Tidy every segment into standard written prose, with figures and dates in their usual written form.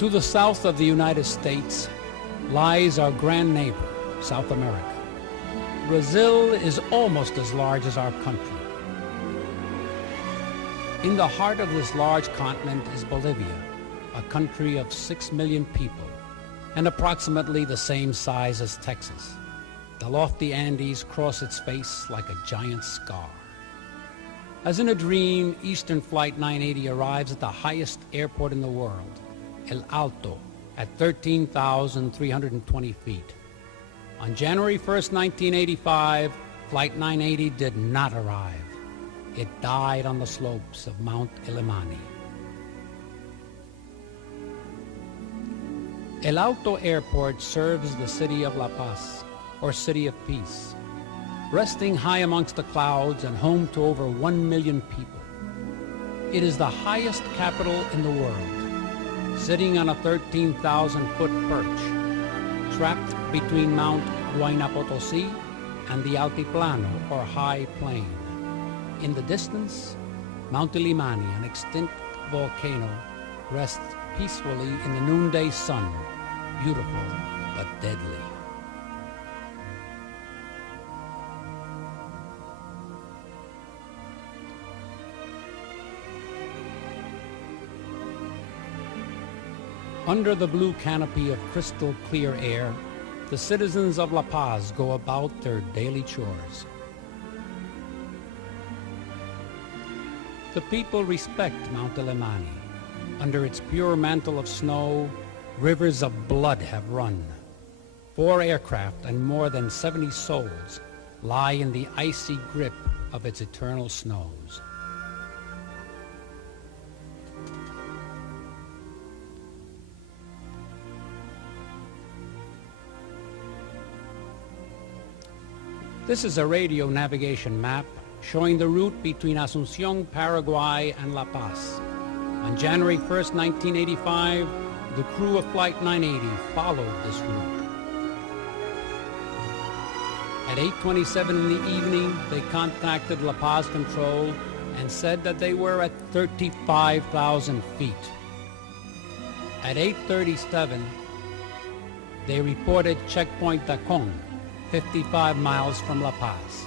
To the south of the United States lies our grand neighbor, South America. Brazil is almost as large as our country. In the heart of this large continent is Bolivia, a country of 6 million people and approximately the same size as Texas. The lofty Andes cross its face like a giant scar. As in a dream, Eastern Flight 980 arrives at the highest airport in the world, El Alto, at 13,320 feet. On January 1st, 1985, Flight 980 did not arrive. It died on the slopes of Mount Illimani. El Alto Airport serves the city of La Paz, or City of Peace, resting high amongst the clouds and home to over 1 million people. It is the highest capital in the world, sitting on a 13,000-foot perch, trapped between Mount Guaynapotosí and the Altiplano, or high plain. In the distance, Mount Illimani, an extinct volcano, rests peacefully in the noonday sun, beautiful but deadly. Under the blue canopy of crystal clear air, the citizens of La Paz go about their daily chores. The people respect Mount Illimani. Under its pure mantle of snow, rivers of blood have run. 4 aircraft and more than 70 souls lie in the icy grip of its eternal snows. This is a radio navigation map showing the route between Asunción, Paraguay, and La Paz. On January 1st, 1985, the crew of Flight 980 followed this route. At 8:27 in the evening, they contacted La Paz Control and said that they were at 35,000 feet. At 8:37, they reported checkpoint DAKON, 55 miles from La Paz.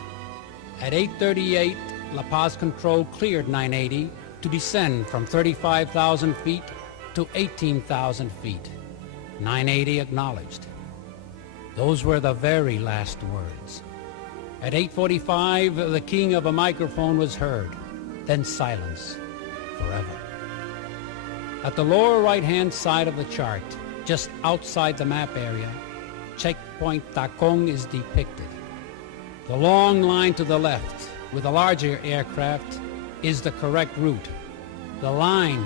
At 8:38, La Paz Control cleared 980 to descend from 35,000 feet to 18,000 feet. 980 acknowledged. Those were the very last words. At 8:45, the king of a microphone was heard, then silence forever. At the lower right-hand side of the chart, just outside the map area, checkpoint DAKON is depicted. The long line to the left, with a larger aircraft, is the correct route. The line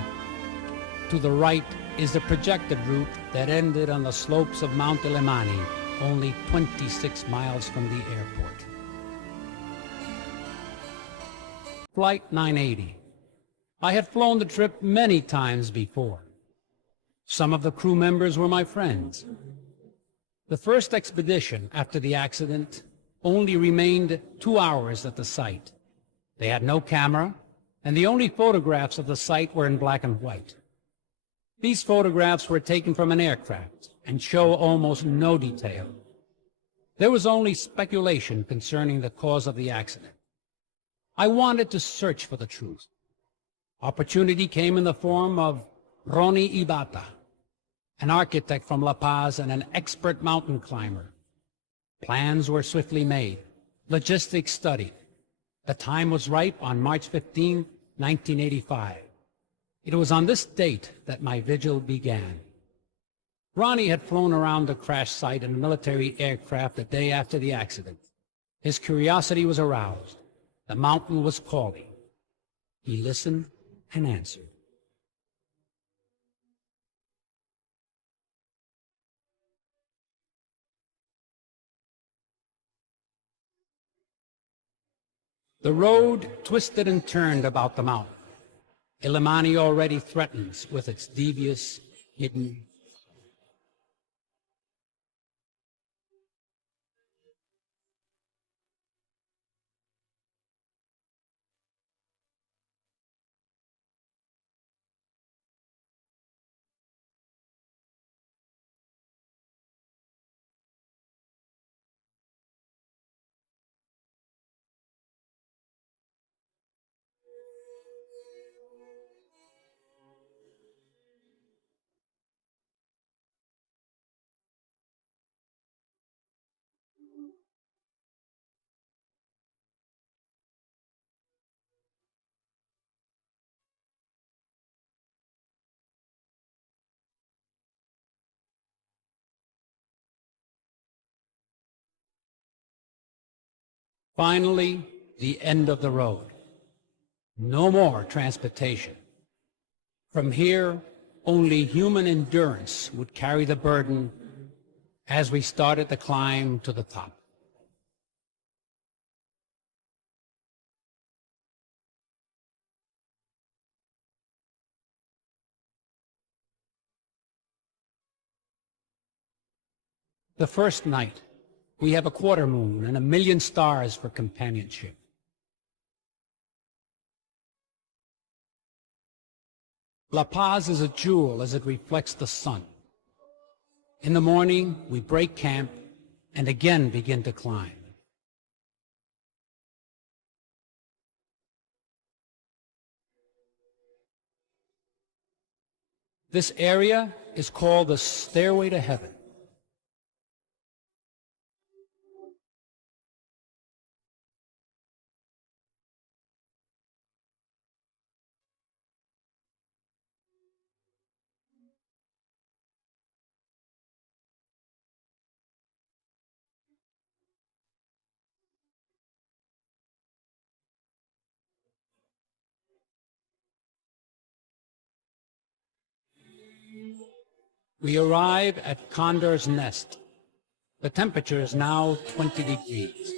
to the right is the projected route that ended on the slopes of Mount Illimani, only 26 miles from the airport. Flight 980. I had flown the trip many times before. Some of the crew members were my friends. The first expedition after the accident only remained 2 hours at the site. They had no camera, and the only photographs of the site were in black and white. These photographs were taken from an aircraft and show almost no detail. There was only speculation concerning the cause of the accident. I wanted to search for the truth. Opportunity came in the form of Ronnie Ibata, an architect from La Paz and an expert mountain climber. Plans were swiftly made, logistics studied. The time was ripe on March 15, 1985. It was on this date that my vigil began. Ronnie had flown around the crash site in a military aircraft the day after the accident. His curiosity was aroused. The mountain was calling. He listened and answered. The road twisted and turned about the mountain. Illimani already threatens with its devious, hidden Finally, the end of the road. No more transportation. From here, only human endurance would carry the burden as we started the climb to the top. The first night, we have a quarter moon and 1,000,000 stars for companionship. La Paz is a jewel as it reflects the sun. In the morning, we break camp and again begin to climb. This area is called the Stairway to Heaven. We arrive at Condor's Nest. The temperature is now 20 degrees.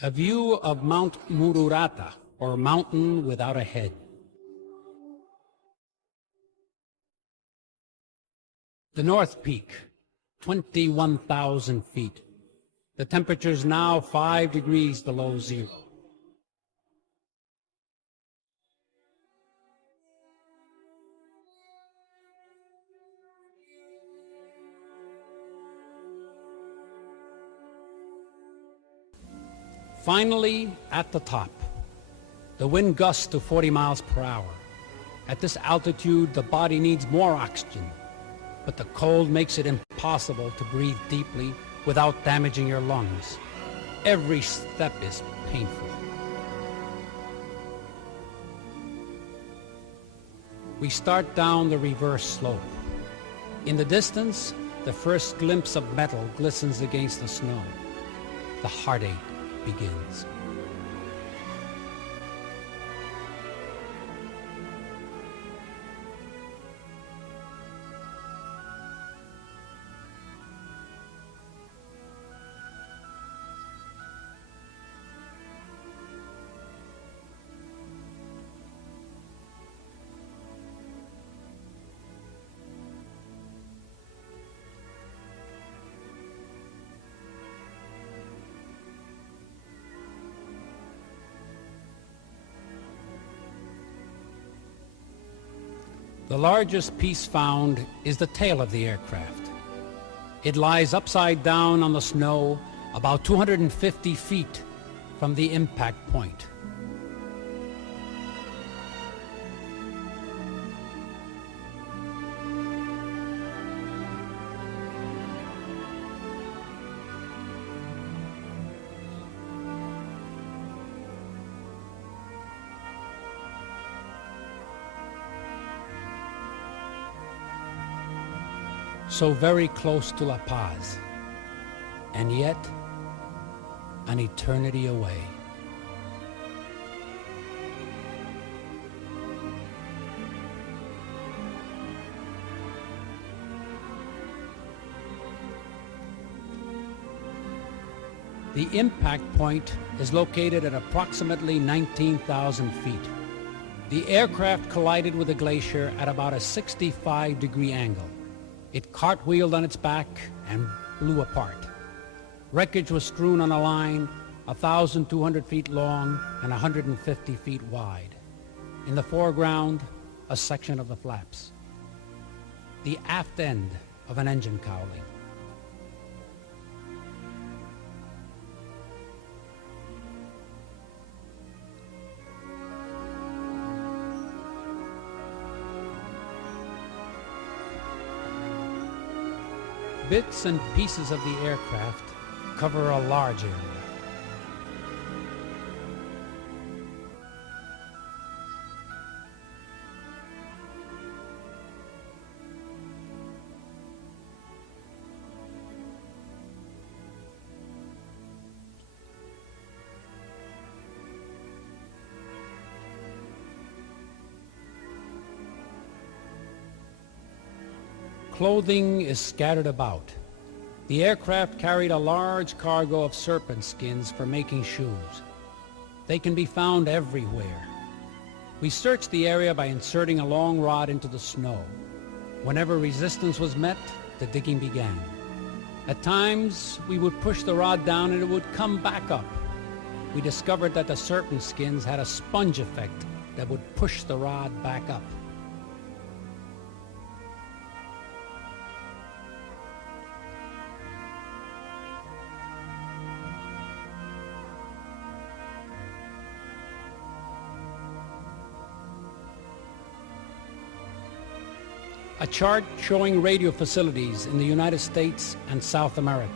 A view of Mount Mururata, or Mountain Without a Head. The North Peak, 21,000 feet. The temperature is now 5 degrees below zero. Finally, at the top, the wind gusts to 40 miles per hour. At this altitude, the body needs more oxygen, but the cold makes it impossible to breathe deeply without damaging your lungs. Every step is painful. We start down the reverse slope. In the distance, the first glimpse of metal glistens against the snow. The heartache begins. The largest piece found is the tail of the aircraft. It lies upside down on the snow about 250 feet from the impact point. So very close to La Paz, and yet an eternity away. The impact point is located at approximately 19,000 feet. The aircraft collided with the glacier at about a 65-degree angle. It cartwheeled on its back and blew apart. Wreckage was strewn on a line 1,200 feet long and 150 feet wide. In the foreground, a section of the flaps. The aft end of an engine cowling. Bits and pieces of the aircraft cover a large area. Clothing is scattered about. The aircraft carried a large cargo of serpent skins for making shoes. They can be found everywhere. We searched the area by inserting a long rod into the snow. Whenever resistance was met, the digging began. At times, we would push the rod down and it would come back up. We discovered that the serpent skins had a sponge effect that would push the rod back up. A chart showing radio facilities in the United States and South America.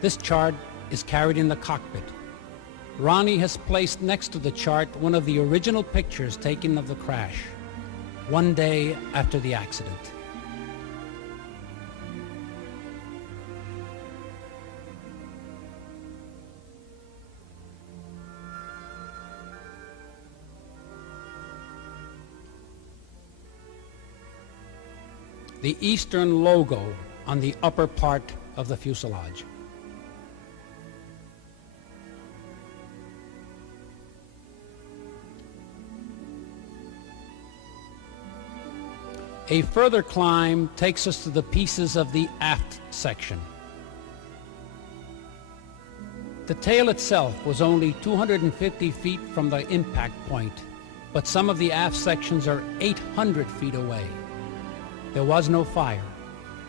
This chart is carried in the cockpit. Ronnie has placed next to the chart one of the original pictures taken of the crash, one day after the accident. The Eastern logo on the upper part of the fuselage. A further climb takes us to the pieces of the aft section. The tail itself was only 250 feet from the impact point, but some of the aft sections are 800 feet away. There was no fire,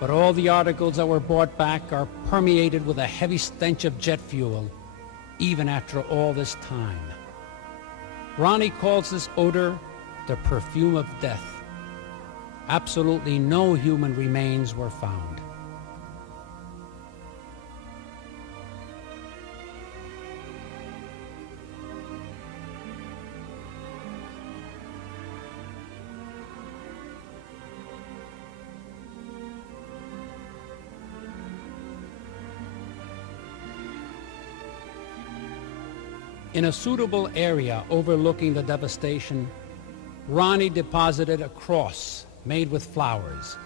but all the articles that were brought back are permeated with a heavy stench of jet fuel, even after all this time. Ronnie calls this odor the perfume of death. Absolutely no human remains were found. In a suitable area overlooking the devastation, Ronnie deposited a cross made with flowers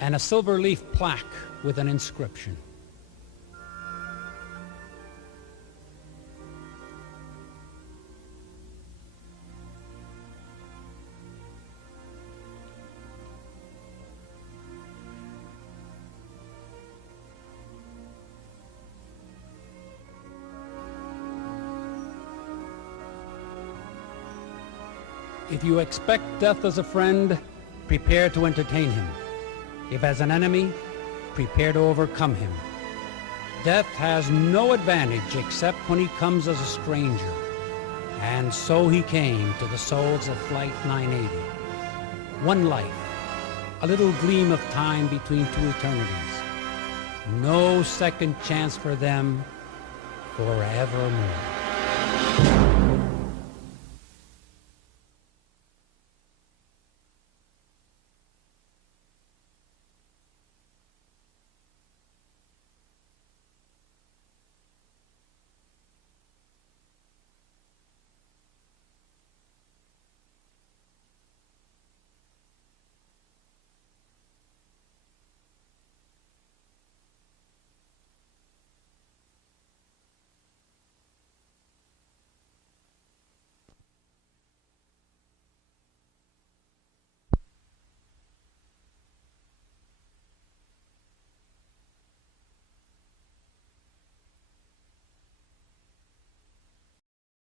and a silver leaf plaque with an inscription. If you expect death as a friend, prepare to entertain him. If as an enemy, prepare to overcome him. Death has no advantage except when he comes as a stranger. And so he came to the souls of Flight 980. One life, a little gleam of time between two eternities. No second chance for them forevermore.